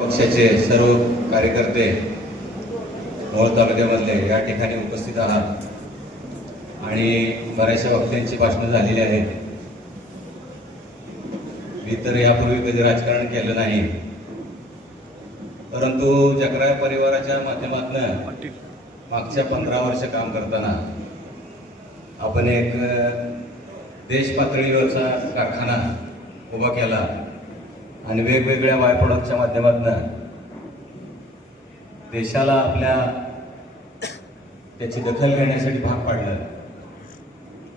पक्षाचे सर्व कार्यकर्ते मोळ तालुक्यामधले या ठिकाणी उपस्थित आहात. आणि बऱ्याचशा वक्त्यांची भाषणं झालेली आहेत. मी तर यापूर्वी कधी राजकारण केलं नाही. परंतु जगराय परिवाराच्या माध्यमातून मागच्या पंधरा वर्ष काम करताना आपण एक देश पातळीवरचा कारखाना उभा केला. आणि वेगवेगळ्या बाय प्रॉडक्टच्या माध्यमातून देशाला आपल्या त्याची दखल घेण्यासाठी भाग पाडलं.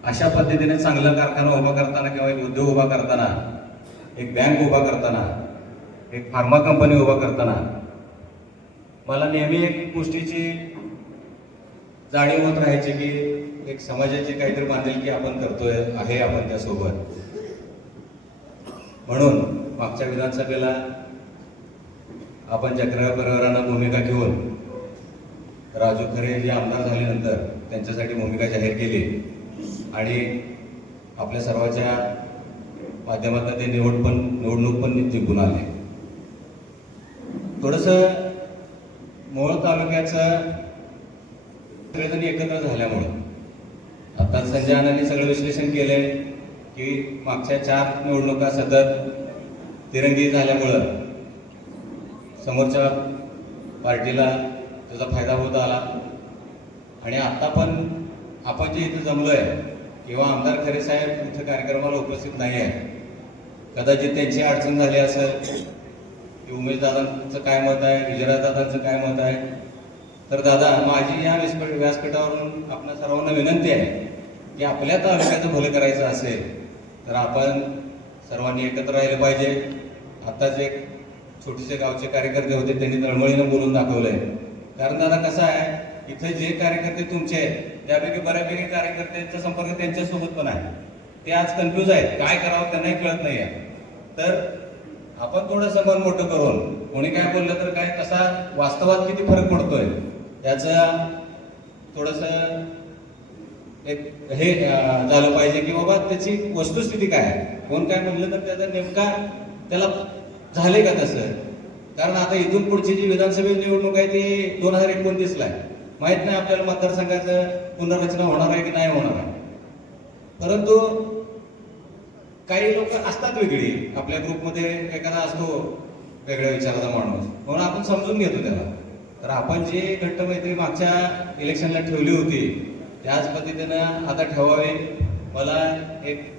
अशा पद्धतीने चांगला कारखाना उभा करताना किंवा एक उद्योग उभा करताना एक बँक उभा करताना एक फार्मा कंपनी उभा करताना मला नेहमी एक गोष्टीची जाणीव होत राहायची की एक समाजाची काहीतरी बांधेल की आपण करतोय आहे आपण त्यासोबत. म्हणून मागच्या विधानसभेला आपण चक्र परिवारांना भूमिका घेऊन राजू खरे जे आमदार झाल्यानंतर त्यांच्यासाठी भूमिका जाहीर केली. आणि आपल्या सर्वांच्या माध्यमातून ते निवड पण निवडणूक पण जिंकून आले. थोडंसं मोहोळ तालुक्याचं सगळेजण एकत्र झाल्यामुळं आता संजय अण्णांनी सगळं विश्लेषण केलंय की मागच्या चार निवडणुका सतत तिरंगी झाल्यामुळं समोरच्या पार्टीला त्याचा फायदा होत आला. आणि आता पण आपण जे इथं जमलो आहे किंवा आमदार खरे साहेब इथं कार्यक्रमाला उपस्थित नाही आहे कदाचित त्यांची अडचण झाली असेल की उमेश दादांचं काय मत आहे विजयदादांचं काय मत आहे तर दादा माझी या व्यासपीठ व्यासपीठावरून आपल्या सर्वांना विनंती आहे की आपल्या तालुक्याचं भलं करायचं असेल तर आपण सर्वांनी एकत्र राहिलं पाहिजे. आता जे छोटेसे गावचे कार्यकर्ते होते त्यांनी तळमळीनं बोलून दाखवलंय. कारण दादा कसं आहे इथे जे कार्यकर्ते तुमचे आहेत त्यापैकी बऱ्यापैकी कार्यकर्त्यांचा संपर्क त्यांच्यासोबत पण आहे. ते आज कन्फ्यूज आहेत काय करावं त्यांनाही कळत नाही आहे तर आपण थोडंसं मन मोठं करून कोणी काय बोललं तर काय कसा वास्तवात किती फरक पडतोय त्याचं थोडंसं एक हे झालं पाहिजे की बाबा त्याची वस्तुस्थिती काय आहे. कोण काय म्हणलं तर त्याचा नेमका त्याला झाले का तसं? कारण आता इथून पुढची जी विधानसभा निवडणूक आहे ती दोन हजार एकोणतीसला आहे. माहीत नाही आपल्याला मतदारसंघाचं पुनर्रचना होणार आहे की नाही होणार आहे. परंतु काही लोक असतात वेगळी. आपल्या ग्रुपमध्ये एखादा असतो वेगळ्या विचाराचा माणूस. म्हणून आपण समजून घेतो त्याला. तर आपण जे घट्ट मैत्री मागच्या इलेक्शनला ठेवली होती त्याच पद्धतीनं आता ठेवावे. मला एक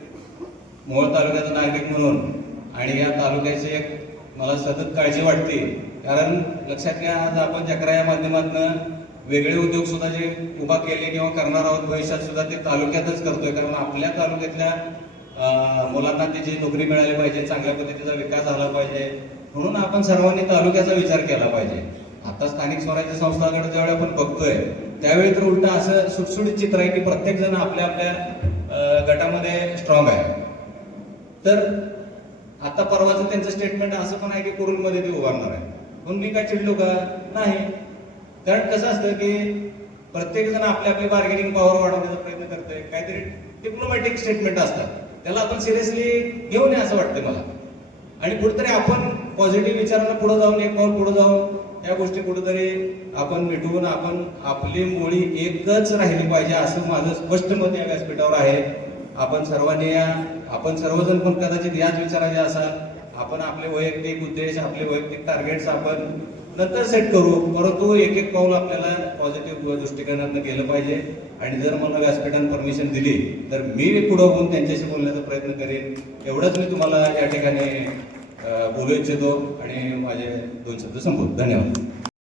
मोहोळ तालुक्याचा नागरिक म्हणून आणि या तालुक्याची एक मला सतत काळजी वाटते. कारण लक्षात घ्या आज आपण चक्रा या माध्यमातून वेगळे उद्योग सुद्धा जे उभा केले किंवा करणार आहोत भविष्यात सुद्धा ते तालुक्यातच करतोय. कारण आपल्या तालुक्यातल्या मुलांना त्याची नोकरी मिळाली पाहिजे चांगल्या पद्धतीचा विकास झाला पाहिजे. म्हणून आपण सर्वांनी तालुक्याचा विचार केला पाहिजे. आता स्थानिक स्वराज्य संस्थांकडे ज्यावेळी आपण बघतोय त्यावेळी तर उलट असं सुटसुटीत चित्र आहे की प्रत्येक जण आपल्या आपल्या गटामध्ये स्ट्रॉंग आहे. तर आता परवाचं त्यांचं स्टेटमेंट असं पण आहे की कुरुलमध्ये ते उभारणार आहे. म्हणून मी काय चिडलो का? नाही. कारण कसं असतं की प्रत्येक जण आपली आपली बार्गेनिंग पॉवर वाढवण्याचा प्रयत्न करतोय. काहीतरी डिप्लोमॅटिक स्टेटमेंट असतात. त्याला आपण सिरियसली घेऊ नये असं वाटतं मला. आणि कुठेतरी आपण पॉझिटिव्ह विचारानं पुढे जाऊन एक पाऊल पुढे जाऊन या गोष्टी कुठेतरी आपण मिटवून आपण आपली मुळी एकच राहिली पाहिजे असं माझं स्पष्ट मत या व्यासपीठावर आहे. आपण सर्वांनी या आपण सर्वजण पण कदाचित याच विचाराचे असाल. आपण आपले वैयक्तिक उद्देश आपले वैयक्तिक टार्गेट्स आपण नंतर सेट करू. परंतु एक एक पाऊल आपल्याला पॉझिटिव्ह दृष्टिकोनातून गेलं पाहिजे. आणि जर मला व्यासपीठानं परमिशन दिली तर मी पुढं होऊन त्यांच्याशी बोलण्याचा प्रयत्न करेन. एवढंच मी तुम्हाला या ठिकाणी बोलू इच्छितो. आणि माझे दोन शब्द संपवतो. धन्यवाद.